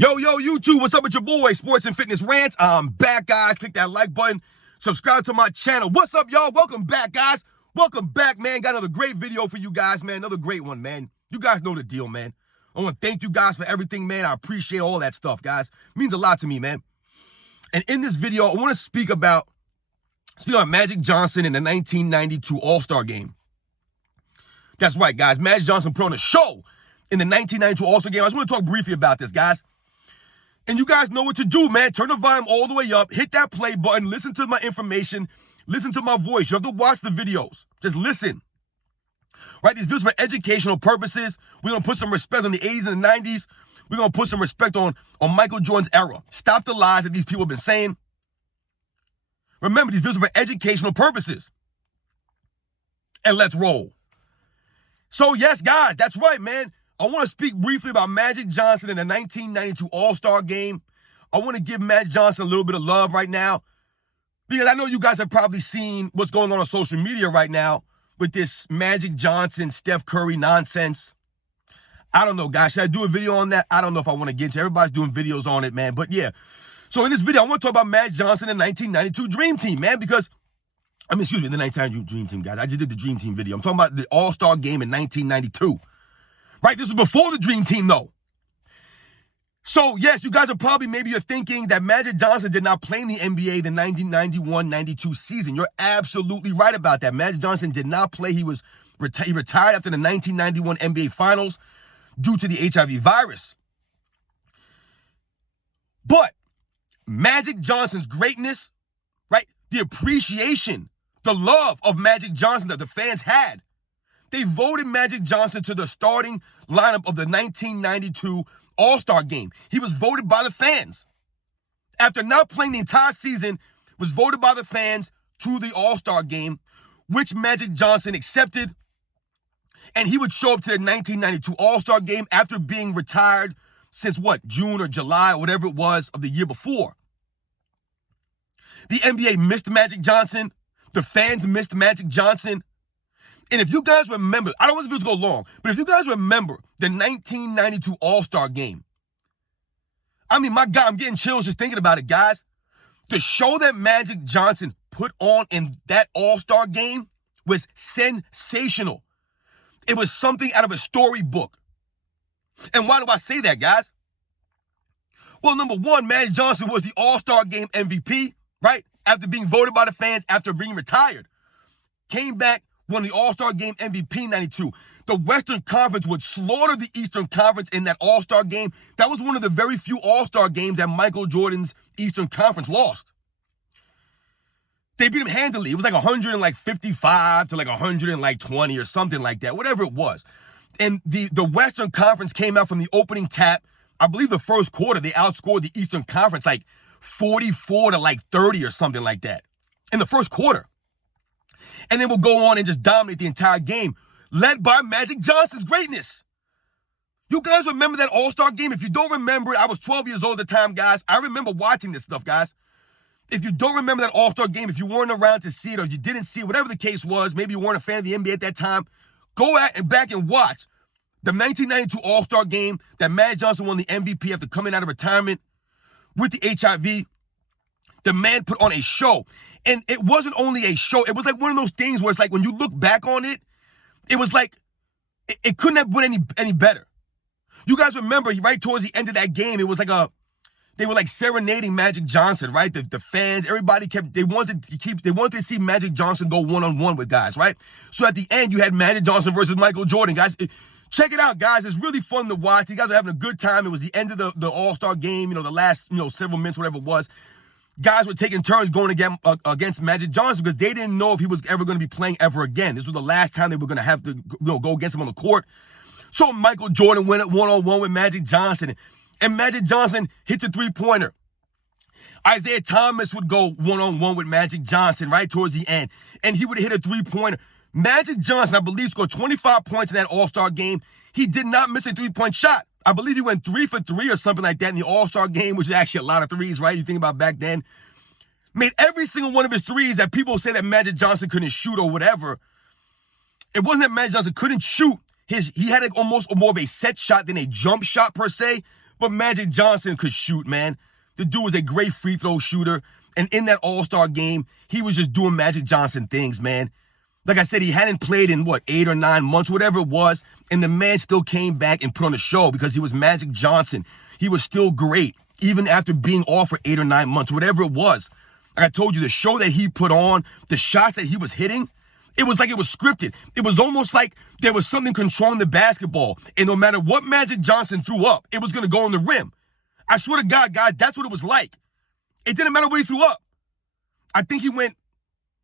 Yo, YouTube, what's up with your boy, Sports and Fitness Rants? I'm back, guys. Click that like button. Subscribe to my channel. What's up, y'all? Welcome back, guys. Welcome back, man. Got another great video for you guys, man. Another great one, man. You guys know the deal, man. I want to thank you guys for everything, man. I appreciate all that stuff, guys. It means a lot to me, man. And in this video, I want to speak about Magic Johnson in the 1992 All-Star Game. That's right, guys. Magic Johnson put on a show in the 1992 All-Star Game. I just want to talk briefly about this, guys. And you guys know what to do, man. Turn the volume all the way up. Hit that play button. Listen to my information. Listen to my voice. You have to watch the videos. Just listen. Right? These videos for educational purposes. We're going to put some respect on the 80s and the 90s. We're going to put some respect on Michael Jordan's era. Stop the lies that these people have been saying. Remember, these videos are for educational purposes. And let's roll. So, yes, guys, that's right, man. I want to speak briefly about Magic Johnson in the 1992 All-Star Game. I want to give Magic Johnson a little bit of love right now because I know you guys have probably seen what's going on social media right now with this Magic Johnson, Steph Curry nonsense. I don't know, guys. Should I do a video on that? I don't know if I want to get into it. Everybody's doing videos on it, man. But, yeah. So, in this video, I want to talk about Magic Johnson and the 1992 Dream Team, man, because the 1992 Dream Team, guys. I just did the Dream Team video. I'm talking about the All-Star Game in 1992. Right, this was before the Dream Team, though. So, yes, you guys are probably, maybe you're thinking that Magic Johnson did not play in the NBA the 1991-92 season. You're absolutely right about that. Magic Johnson did not play. He retired after the 1991 NBA Finals due to the HIV virus. But Magic Johnson's greatness, right, the appreciation, the love of Magic Johnson that the fans had, they voted Magic Johnson to the starting lineup of the 1992 All-Star Game. He was voted by the fans. After not playing the entire season, was voted by the fans to the All-Star Game, which Magic Johnson accepted. And he would show up to the 1992 All-Star Game after being retired since June or July or whatever it was of the year before. The NBA missed Magic Johnson. The fans missed Magic Johnson. And if you guys remember, I don't want this video to go long, but if you guys remember the 1992 All-Star Game, I mean, my God, I'm getting chills just thinking about it, guys. The show that Magic Johnson put on in that All-Star Game was sensational. It was something out of a storybook. And why do I say that, guys? Well, number one, Magic Johnson was the All-Star Game MVP, right? After being voted by the fans, after being retired. Came back, won the All-Star Game MVP 92. The Western Conference would slaughter the Eastern Conference in that All-Star Game. That was one of the very few All-Star games that Michael Jordan's Eastern Conference lost. They beat him handily. It was like 155 to like 120 or something like that, whatever it was. And the Western Conference came out from the opening tap. I believe the first quarter, they outscored the Eastern Conference like 44 to like 30 or something like that in the first quarter. And then we'll go on and just dominate the entire game, led by Magic Johnson's greatness. You guys remember that All-Star Game? If you don't remember it, I was 12 years old at the time, guys. I remember watching this stuff, guys. If you don't remember that All-Star Game, if you weren't around to see it or you didn't see it, whatever the case was, maybe you weren't a fan of the NBA at that time, go back and watch the 1992 All-Star Game that Magic Johnson won the MVP after coming out of retirement with the HIV. The man put on a show. And it wasn't only a show. It was like one of those things where it's like when you look back on it, it was like it couldn't have been any better. You guys remember right towards the end of that game, it was like they were like serenading Magic Johnson, right? The fans, everybody they wanted to see Magic Johnson go one-on-one with guys, right? So at the end, you had Magic Johnson versus Michael Jordan, guys. Check it out, guys. It's really fun to watch. These guys are having a good time. It was the end of the All-Star Game, the last, several minutes, whatever it was. Guys were taking turns going against Magic Johnson because they didn't know if he was ever going to be playing ever again. This was the last time they were going to have to go against him on the court. So Michael Jordan went at one-on-one with Magic Johnson, and Magic Johnson hit the three-pointer. Isaiah Thomas would go one-on-one with Magic Johnson right towards the end, and he would hit a three-pointer. Magic Johnson, I believe, scored 25 points in that All-Star Game. He did not miss a three-point shot. I believe he went 3 for 3 or something like that in the All-Star Game, which is actually a lot of threes, right? You think about back then. Made every single one of his threes that people say that Magic Johnson couldn't shoot or whatever. It wasn't that Magic Johnson couldn't shoot. He had almost more of a set shot than a jump shot per se, but Magic Johnson could shoot, man. The dude was a great free throw shooter. And in that All-Star game, he was just doing Magic Johnson things, man. Like I said, he hadn't played in, 8 or 9 months, whatever it was. And the man still came back and put on a show because he was Magic Johnson. He was still great, even after being off for 8 or 9 months, whatever it was. Like I told you, the show that he put on, the shots that he was hitting, it was like it was scripted. It was almost like there was something controlling the basketball. And no matter what Magic Johnson threw up, it was going to go on the rim. I swear to God, guys, that's what it was like. It didn't matter what he threw up. I think he went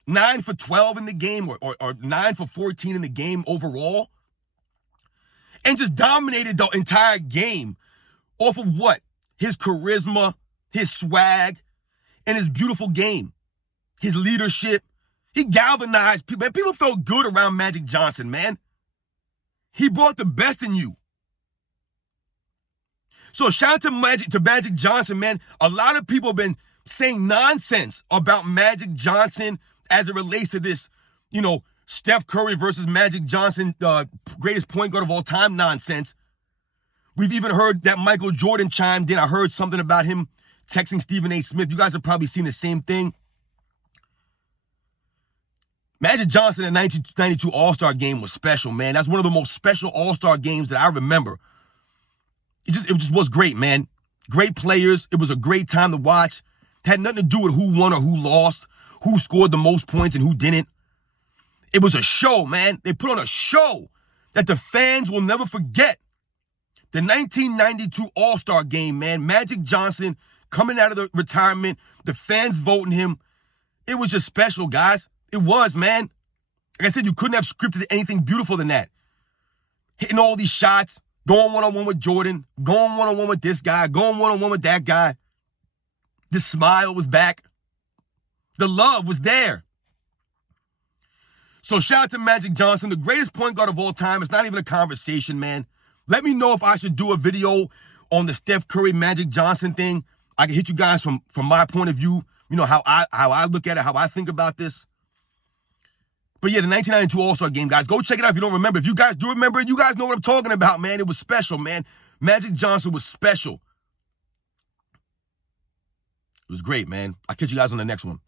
9 for 12 in the game or 9 for 14 in the game overall. And just dominated the entire game off of what? His charisma, his swag, and his beautiful game. His leadership. He galvanized people. Man, people felt good around Magic Johnson, man. He brought the best in you. So shout out to Magic Johnson, man. A lot of people have been saying nonsense about Magic Johnson as it relates to this, Steph Curry versus Magic Johnson, greatest point guard of all time nonsense. We've even heard that Michael Jordan chimed in. I heard something about him texting Stephen A. Smith. You guys have probably seen the same thing. Magic Johnson in the 1992 All-Star game was special, man. That's one of the most special All-Star games that I remember. It just was great, man. Great players. It was a great time to watch. It had nothing to do with who won or who lost, who scored the most points and who didn't. It was a show, man. They put on a show that the fans will never forget. The 1992 All-Star game, man. Magic Johnson coming out of the retirement, the fans voting him. It was just special, guys. It was, man. Like I said, you couldn't have scripted anything beautiful than that. Hitting all these shots, going one-on-one with Jordan, going one-on-one with this guy, going one-on-one with that guy. The smile was back. The love was there. So shout out to Magic Johnson, the greatest point guard of all time. It's not even a conversation, man. Let me know if I should do a video on the Steph Curry Magic Johnson thing. I can hit you guys from my point of view, how I look at it, how I think about this. But yeah, the 1992 All-Star game, guys, go check it out if you don't remember. If you guys do remember it, you guys know what I'm talking about, man. It was special, man. Magic Johnson was special. It was great, man. I'll catch you guys on the next one.